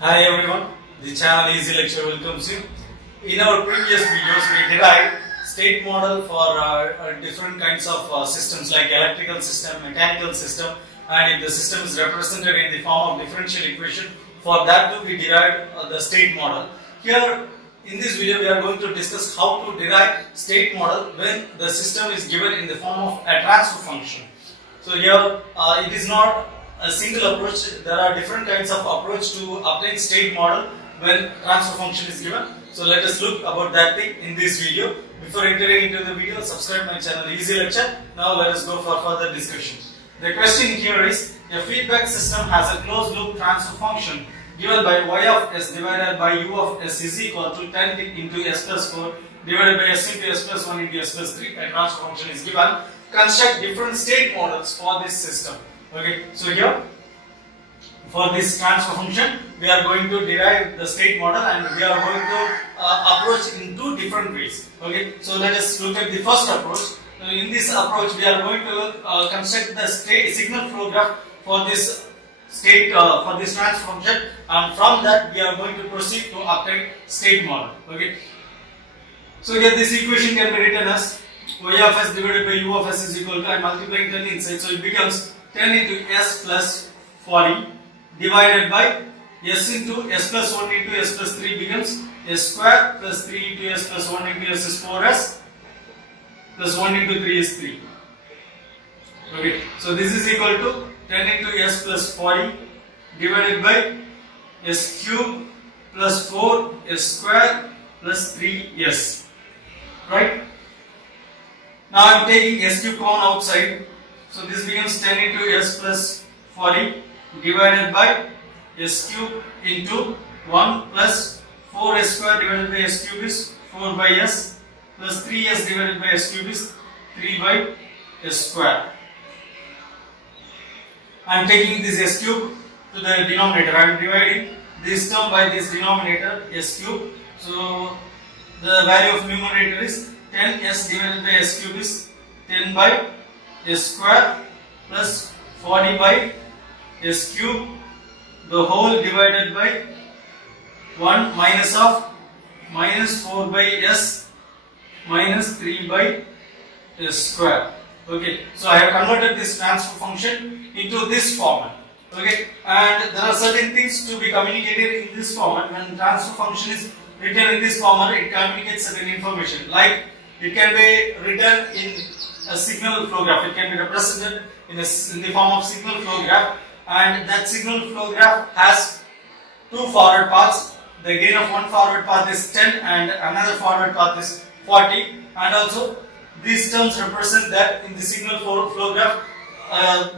Hi everyone, the channel Easy Lecture welcomes you. In our previous videos, we derived state model for different kinds of systems like electrical system, mechanical system, and if the system is represented in the form of differential equation, for that too we derived the state model. Here in this video, we are going to discuss how to derive state model when the system is given in the form of a transfer function. So here it is not a single approach. There are different kinds of approach to obtain state model when transfer function is given. So let us look about that thing in this video. Before entering into the video, subscribe my channel Easy Lecture. Now let us go for further discussion. The question here is, a feedback system has a closed loop transfer function given by y of s divided by u of s is equal to 10 into s plus 4 divided by s into s plus 1 into s plus 3. A transfer function is given. Construct different state models for this system. Okay, so here for this transfer function we are going to derive the state model and we are going to approach in two different ways. Okay, so let us look at the first approach. In this approach we are going to construct the signal flow graph for this for this transfer function, and from that we are going to proceed to obtain state model. Okay, so here this equation can be written as y of s divided by u of s is equal to, I am multiplying 10 inside, so it becomes 10 into s plus 40 divided by s into s plus 1 into s plus 3 becomes s square plus 3 into s plus 1 into s is 4s plus 1 into 3 is 3. Okay, so this is equal to 10 into s plus 40 divided by s cube plus 4 s square plus 3s. Right? Now I am taking s cube common outside. So this becomes 10 into s plus 40 divided by s cube into 1 plus 4s square divided by s cube is 4 by s plus 3s divided by s cube is 3 by s square. I am taking this s cube to the denominator. I am dividing this term by this denominator s cube. So the value of numerator is 10s divided by s cube is 10 by s square plus 40 by s cube, the whole divided by 1 minus of minus 4 by s minus 3 by s square. Okay, so I have converted this transfer function into this format. Okay, and there are certain things to be communicated in this format. When transfer function is written in this format, it communicates certain information. Like it can be written in a signal flow graph. It can be represented in the form of signal flow graph, and that signal flow graph has two forward paths. The gain of one forward path is 10 and another forward path is 40, and also these terms represent that in the signal flow graph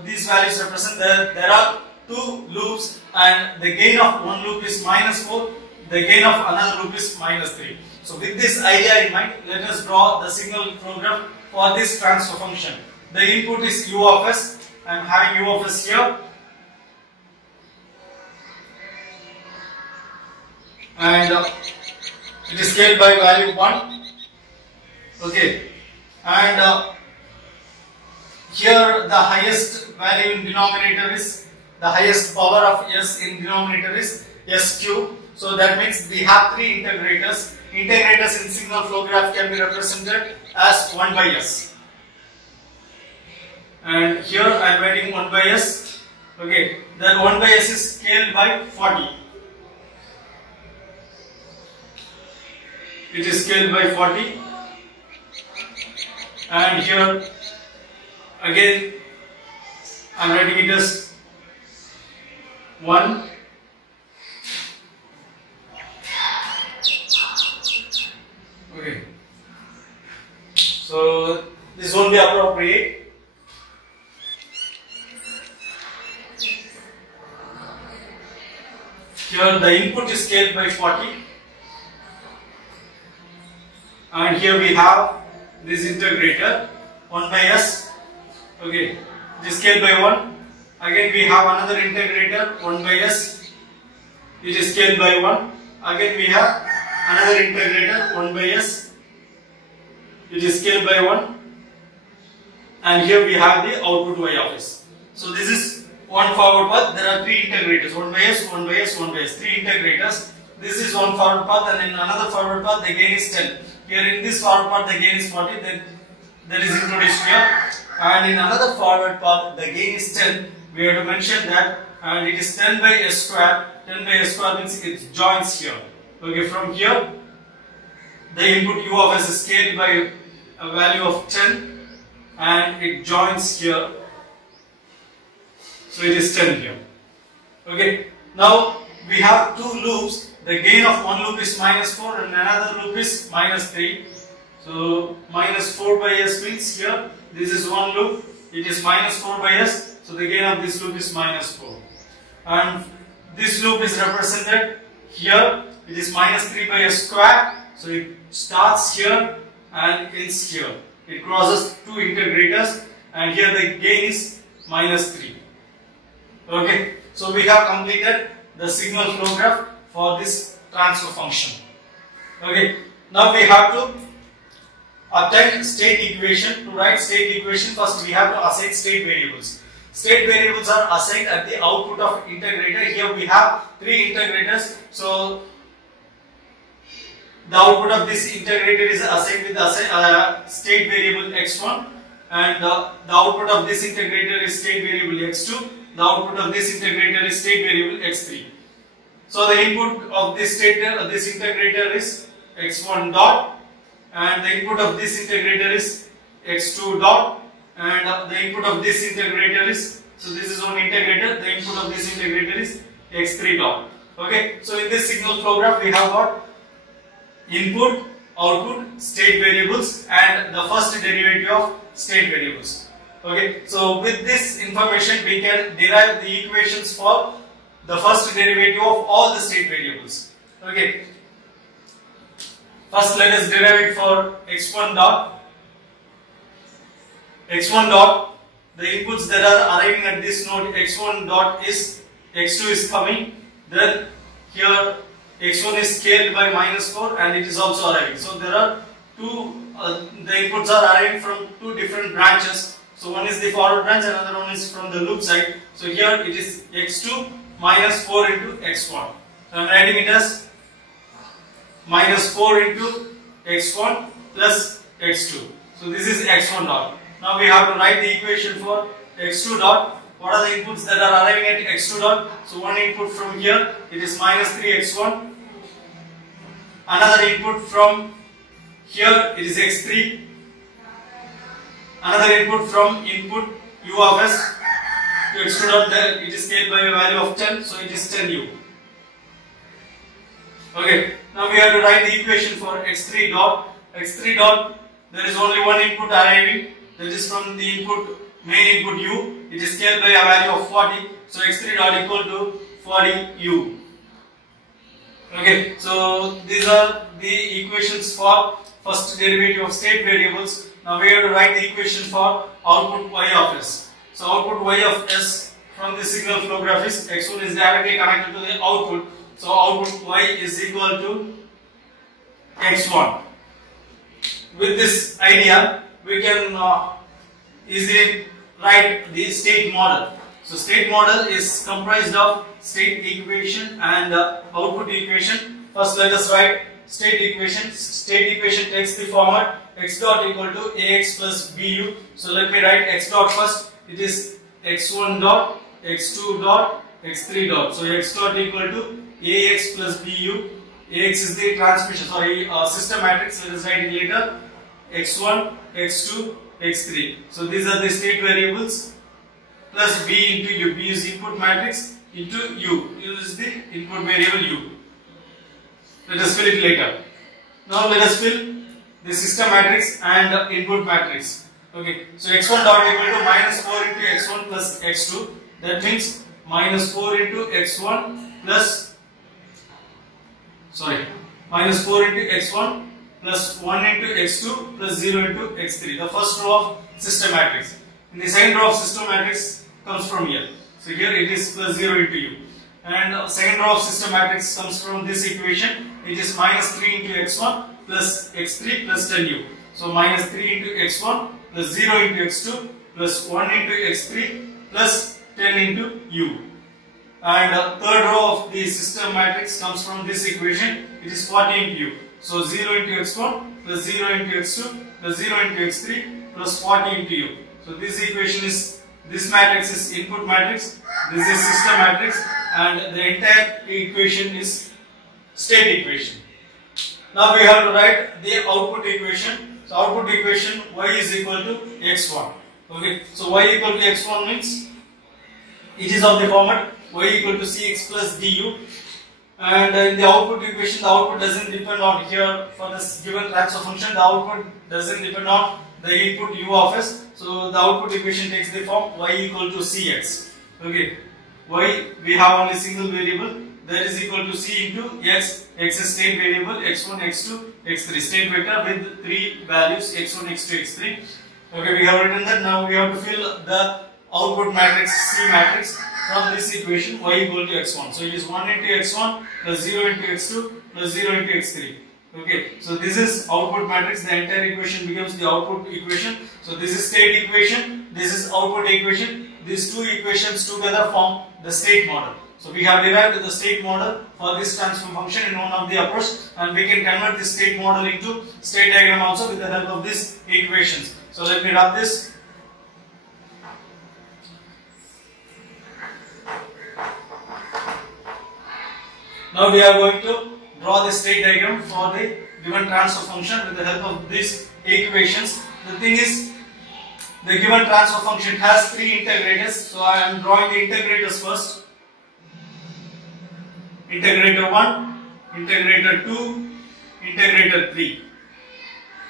these values represent that there are two loops and the gain of one loop is minus 4, the gain of another loop is minus 3. So with this idea in mind, let us draw the signal flow graph for this transfer function. The input is u of s. I am having u of s here, and it is scaled by value 1. Okay, and here the highest value in denominator is the highest power of s in denominator is s cube. So that means we have three integrators. Integrators in signal flow graph can be represented as 1 by s. And here I am writing 1 by s. Okay, that 1 by s is scaled by 40. It is scaled by 40. And here again I am writing it as 1. Okay, so this won't be appropriate. Here the input is scaled by 40, and here we have this integrator 1 by s. Okay, it is scaled by 1. Again we have another integrator 1 by s. It is scaled by 1. Again we have another integrator 1 by s. It is scaled by 1. And here we have the output y of s. So this is one forward path, there are 3 integrators, 1 by s, 1 by s, 1 by s, 3 integrators. This is one forward path, and in another forward path the gain is 10. Here in this forward path the gain is 40, then that is introduced here. And in another forward path the gain is 10. We have to mention that, and it is 10 by s square. 10 by s square means it joins here. Okay, from here the input u of s is scaled by a value of 10 and it joins here. So it is 10 here. Okay, now we have 2 loops. The gain of one loop is -4 and another loop is -3. So -4 by s means here this is one loop, it is -4 by s. So the gain of this loop is -4. And this loop is represented here, it is -3 by s square. So it starts here and ends here. It crosses 2 integrators and here the gain is -3. Okay, so we have completed the signal flow graph for this transfer function. Okay, now we have to obtain state equation. To write state equation, first we have to assign state variables. State variables are assigned at the output of integrator. Here we have 3 integrators. So the output of this integrator is assigned with the state variable x1, and the output of this integrator is state variable x2. The output of this integrator is state variable x3. So the input of this integrator is x1 dot, and the input of this integrator is x2 dot, and the input of this integrator is, so this is one integrator, the input of this integrator is x3 dot. Okay, so in this signal flow graph we have got input, output, state variables and the first derivative of state variables. Okay, so with this information we can derive the equations for the first derivative of all the state variables. Okay, first let us derive it for x1 dot. x1 dot, the inputs that are arriving at this node x1 dot is x2 is coming, then here x1 is scaled by -4 and it is also arriving. So there are the inputs are arriving from 2 different branches. So one is the forward branch, another one is from the loop side. So here it is x2 minus 4 into x1. So I am writing it as minus 4 into x1 plus x2. So this is x1 dot. Now we have to write the equation for x2 dot. What are the inputs that are arriving at x2 dot? So one input from here, it is minus 3x1. Another input from here, it is x3. Another input from input u of s to x2 dot, there it is scaled by a value of 10, so it is 10u. Okay, now we have to write the equation for x3 dot. x3 dot, there is only one input arriving, that is from the main input u. It is scaled by a value of 40, so x3 dot equal to 40u. Okay, so these are the equations for first derivative of state variables. Now we have to write the equation for output y of s. So output y of s from the signal flow graph is x1 is directly connected to the output. So output y is equal to x1. With this idea, we can easily write the state model. So state model is comprised of state equation and output equation. First let us write state equation. State equation takes the format x dot equal to ax plus bu. So let me write x dot first. It is x1 dot, x2 dot, x3 dot. So x dot equal to ax plus bu. Ax is the transmission, system matrix. Let us write it later. x1, x2, x3. So these are the state variables plus b into u. B is input matrix into u. U is the input variable u. Let us fill it later. Now let us fill the system matrix and input matrix. Okay, so x1 dot equal to minus 4 into x1 plus x2. That means minus 4 into x1 plus, minus 4 into x1 plus 1 into x2 plus 0 into x3. The first row of system matrix. And the second row of system matrix comes from here. So here it is plus 0 into u. And second row of system matrix comes from this equation. It is minus 3 into x1 plus x3 plus 10u. So minus 3 into x1 plus 0 into x2 plus 1 into x3 plus 10 10 into u. And third row of the system matrix comes from this equation. It is 40 into u. So 0 into x1 plus 0 into x2 plus 0 into x3 plus 40 into u. So this equation is, this matrix is input matrix, this is system matrix, and the entire equation is state equation. Now we have to write the output equation. So output equation, y is equal to x1. Okay, so y equal to x1 means it is of the format y equal to cx plus du, and in the output equation the output doesn't depend on, here for this given transfer function the output doesn't depend on the input u of s. So the output equation takes the form y equal to cx. Okay, y we have only single variable, that is equal to c into x. X is state variable, x1, x2, x3, state vector with 3 values x1, x2, x3. Okay, we have written that. Now we have to fill the output matrix C matrix from this equation y equal to x1. So it is 1 into x1 plus 0 into x2 plus 0 into x3. Okay, so this is output matrix. The entire equation becomes the output equation. So this is state equation, this is output equation. These two equations together form the state model. So we have derived the state model for this transfer function in one of the approach, and we can convert this state model into state diagram also with the help of these equations. So let me rub this. Now we are going to draw the state diagram for the given transfer function with the help of these equations. The thing is, the given transfer function has 3 integrators. So I am drawing the integrators first. Integrator 1, integrator 2, integrator 3.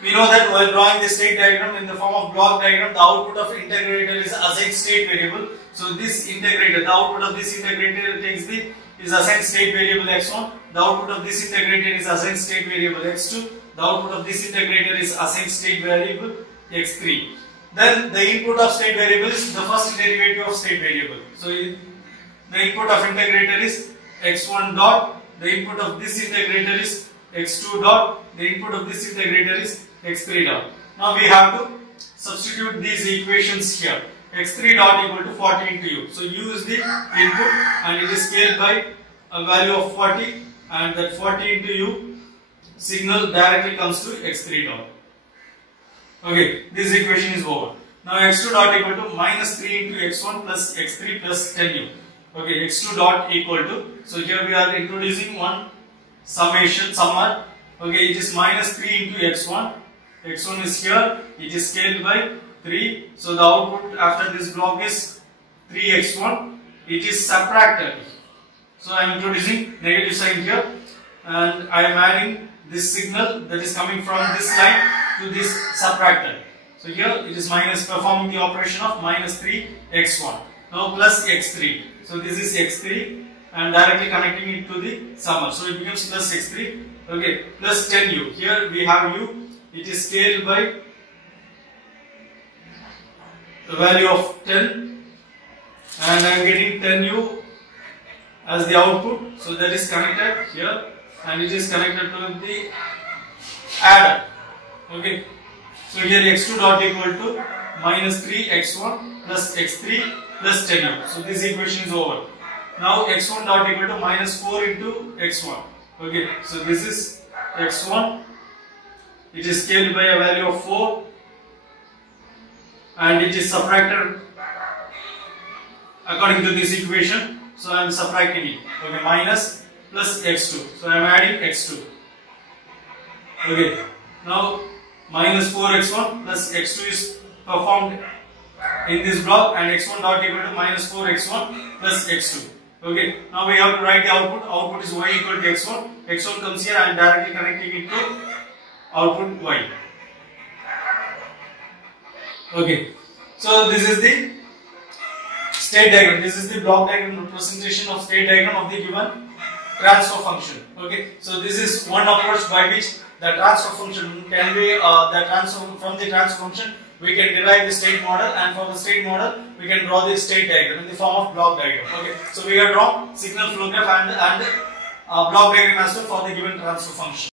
We know that while drawing the state diagram in the form of block diagram, the output of integrator is assigned state variable. So this integrator, the output of this integrator is assigned state variable x1. The output of this integrator is assigned state variable x2. The output of this integrator is assigned state variable x3. Then the input of state variable is the first derivative of state variable. So the input of integrator is x1 dot. The input of this integrator is x2 dot. The input of this integrator is x3 dot. Now we have to substitute these equations here. x3 dot equal to 40 into u. So u is the input and it is scaled by a value of 40, and that 40 into u signal directly comes to x3 dot. Okay, this equation is over. Now x2 dot equal to minus 3 into x1 plus x3 plus 10u. Okay, x2 dot equal to, so here we are introducing one summer. Okay, it is minus 3 into x1. x1 is here, it is scaled by 3. So the output after this block is 3x1. It is subtracted. So I am introducing negative sign here, and I am adding this signal that is coming from this line to this subtracted. So here it is minus, performing the operation of minus 3x1. Now plus x3. So this is x3 and directly connecting it to the summer. So it becomes plus x3. Okay, plus 10u. Here we have u. It is scaled by the value of 10, and I am getting 10u as the output. So that is connected here, and it is connected to the adder. Okay, so here x2 dot equal to minus 3x1 plus x3 plus 10u. So this equation is over. Now x1 dot equal to minus 4 into x1. Okay, so this is x1. It is scaled by a value of 4, and it is subtracted according to this equation. So I am subtracting it. Okay, minus plus x2. So I am adding x2. Okay, now minus 4x1 plus x2 is performed in this block, and x1 dot equal to minus 4x1 plus x2. Okay, now we have to write the output. Output is y equal to x1. x1 comes here and directly connecting it to output y. Okay, so this is the state diagram. This is the block diagram representation of state diagram of the given transfer function. Okay, so this is one approach by which the transfer function can be from the transfer function we can derive the state model, and for the state model we can draw the state diagram in the form of block diagram. Okay, so we have drawn signal flow graph and block diagram as well for the given transfer function.